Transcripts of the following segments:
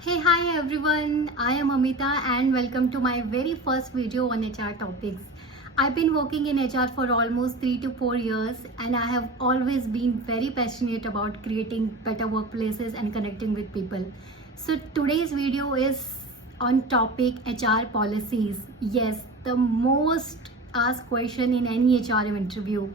Hey, hi everyone. I am Amita and welcome to my very first video on HR topics. I've been working in HR for almost 3 to 4 years and I have always been very passionate about creating better workplaces and connecting with people. So today's video is on topic HR policies. Yes, the most asked question in any HR interview,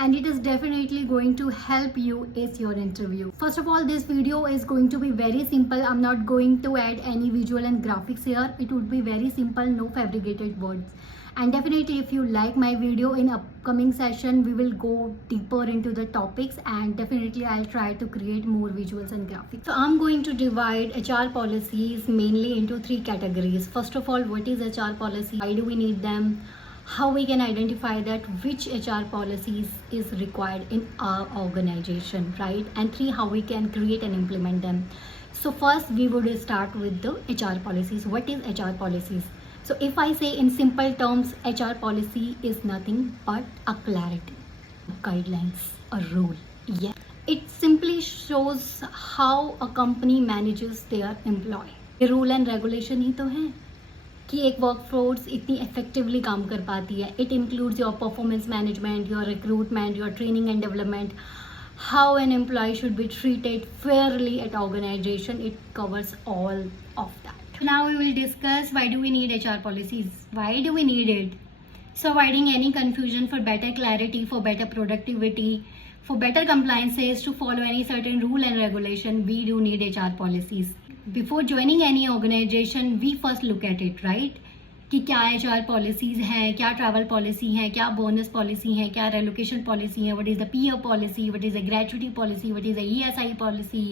and it is definitely going to help you ace your interview. First of all, this video is going to be very simple. I'm not going to add any visual and graphics here. It would be very simple, no fabricated words. And definitely if you like my video, in upcoming session we will go deeper into the topics, and definitely I'll try to create more visuals and graphics. So I'm going to divide HR policies mainly into three categories. First of all, what is HR policy? Why do we need them? How we can identify that which HR policies is required in our organization, right? And three, how we can create and implement them. So first we would start with the HR policies. What is HR policies? So if I say in simple terms, HR policy is nothing but a clarity, guidelines, a rule. Yeah. It simply shows how a company manages their employee. ये rule and regulation ही तो है कि एक workforce इतनी effectively काम कर पाती है. It includes your performance management, your recruitment, your training and development, how an employee should be treated fairly at organization. It covers all of that. Now we will discuss why do we need HR policies. Why do we need it? So avoiding any confusion, for better clarity, for better productivity, for better compliances, to follow any certain rule and regulation, we do need HR policies. Before joining any organization, we first look at it, right? कि क्या HR policies हैं, क्या travel policy हैं, क्या bonus policy हैं, क्या relocation policy है, what is the peer policy, what is the gratuity policy, what is the ESI policy,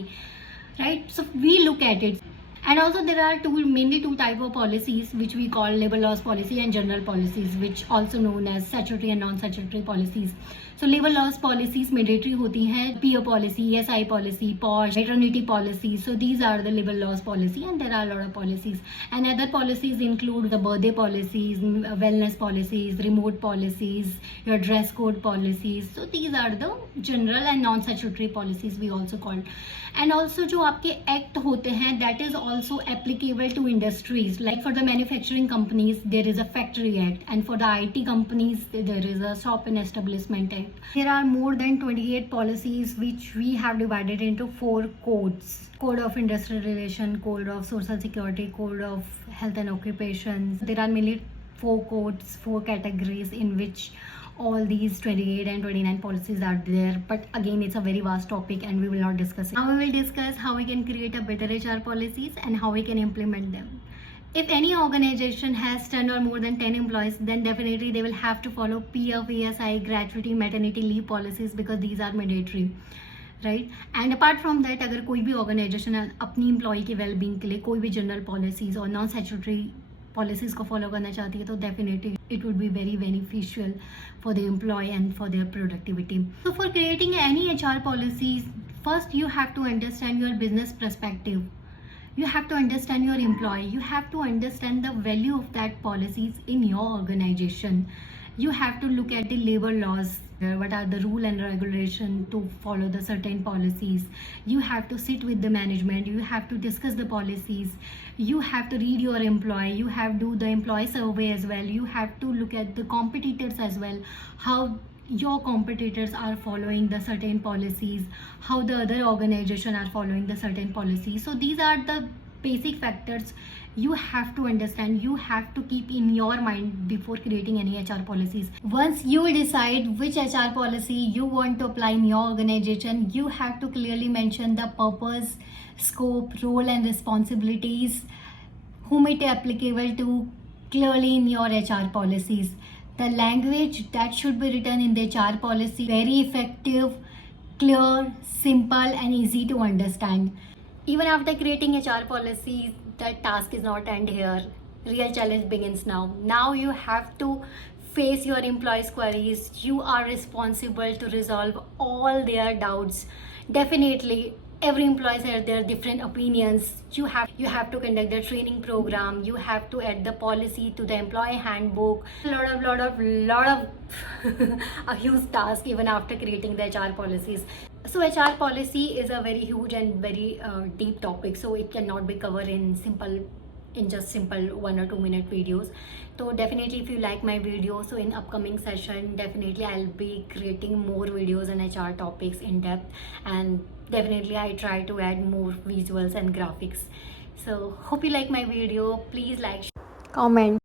right? So we look at it. And also there are mainly two type of policies which we call labor laws policy and general policies, which also known as statutory and non-statutory policies. So labor laws policies mandatory होती हैं, peer policy, ESI policy, POSH, maternity policy. So these are the labor laws policy, and there are a lot of policies. And other policies include the birthday policies, wellness policies, remote policies, your dress code policies. So these are the general and non-statutory policies we also call. And also जो आपके act होते हैं, that is also applicable to industries. Like for the manufacturing companies, there is a factory act, and for the IT companies, there is a shop and establishment act. There are more than 28 policies which we have divided into 4 codes: code of industrial relation, code of social security, code of health and occupations. There are mainly 4 codes, 4 categories in which all these 28 and 29 policies are there. But again, it's a very vast topic and we will not discuss it. Now we will discuss how we can create a better HR policies and how we can implement them. If any organization has 10 or more than 10 employees, then definitely they will have to follow PF, ESI, gratuity, maternity leave policies, because these are mandatory, right. And apart from that, अगर कोई भी organisation अपनी employ के wellbeing के लिए कोई भी general policies और नॉन स्टैट्यूटरी पॉलिसीज को फॉलो करना चाहती है, तो definitely it would be very beneficial for the employee and for their productivity. So for creating any HR policies, first you have to understand your business perspective. You have to understand your employee. You have to understand the value of that policies in your organization. You have to look at the labor laws. What are the rule and regulation to follow the certain policies? You have to sit with the management. You have to discuss the policies. You have to read your employee. You have to do the employee survey as well. You have to look at the competitors as well, how your competitors are following the certain policies, how the other organization are following the certain policies. So these are the basic factors you have to understand, you have to keep in your mind before creating any HR policies. Once you decide which HR policy you want to apply in your organization, you have to clearly mention the purpose, scope, role and responsibilities, whom it is applicable to, clearly in your HR policies. The language that should be written in the HR policy, very effective, clear, simple and easy to understand. Even after creating HR policies, that task is not end here. Real challenge begins now. Now you have to face your employees' queries. You are responsible to resolve all their doubts. Definitely, every employee has their different opinions. You have to conduct the training program. You have to add the policy to the employee handbook. Lot of a huge task even after creating the HR policies. So HR policy is a very huge and very deep topic, so it cannot be covered in just simple 1 or 2 minute videos. So definitely, if you like my video, so in upcoming session definitely I'll be creating more videos on HR topics in depth, and definitely I try to add more visuals and graphics. So hope you like my video. Please like, comment.